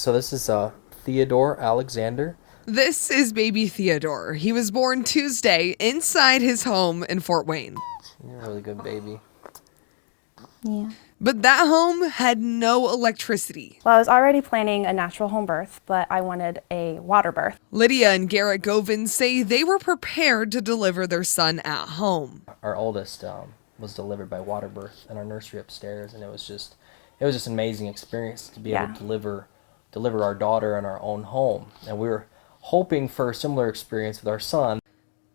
So this is Theodore Alexander. This is baby Theodore. He was born Tuesday inside his home in Fort Wayne. You're a really good baby. Yeah. But that home had no electricity. Well, I was already planning a natural home birth, but I wanted a water birth. Lydia and Garret Govin say they were prepared to deliver their son at home. Our oldest was delivered by water birth in our nursery upstairs, and it was just an amazing experience to be able to deliver our daughter in our own home. And we were hoping for a similar experience with our son.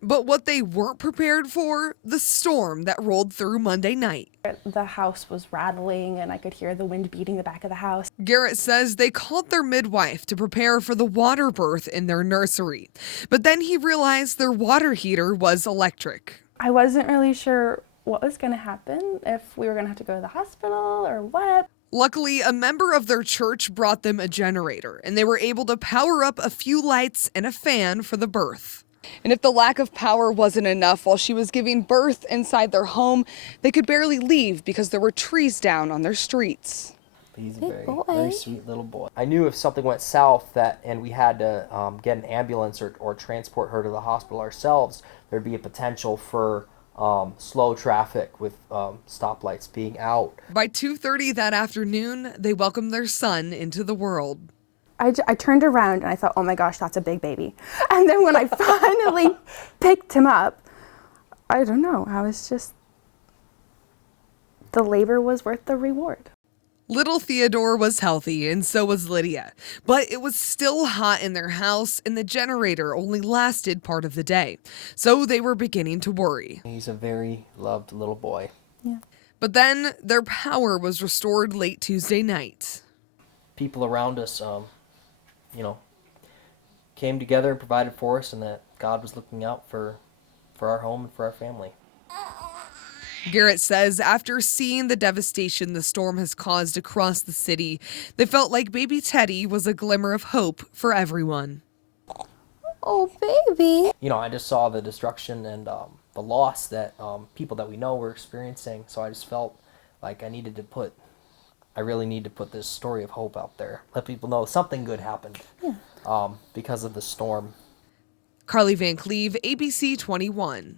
But what they weren't prepared for, the storm that rolled through Monday night. The house was rattling and I could hear the wind beating the back of the house. Garret says they called their midwife to prepare for the water birth in their nursery. But then he realized their water heater was electric. I wasn't really sure what was going to happen, if we were going to have to go to the hospital or what. Luckily, a member of their church brought them a generator, and they were able to power up a few lights and a fan for the birth. And if the lack of power wasn't enough while she was giving birth inside their home, they could barely leave because there were trees down on their streets. He's a very sweet little boy. I knew if something went south and we had to get an ambulance or transport her to the hospital ourselves, there'd be a potential for slow traffic with stoplights being out. By 2:30 that afternoon, they welcomed their son into the world. I turned around and I thought, oh my gosh, that's a big baby. And then when I finally picked him up, I don't know, I was just, the labor was worth the reward. Little Theodore was healthy, and so was Lydia. But it was still hot in their house, and the generator only lasted part of the day. So they were beginning to worry. He's a very loved little boy. Yeah. But then their power was restored late Tuesday night. People around us, came together and provided for us, and that God was looking out for our home and for our family. Garret says after seeing the devastation the storm has caused across the city, they felt like baby Teddy was a glimmer of hope for everyone. Oh, baby. I just saw the destruction and the loss that people that we know were experiencing, so I just felt like I really need to put this story of hope out there. Let people know something good happened because of the storm. Carly Van Cleve, ABC 21.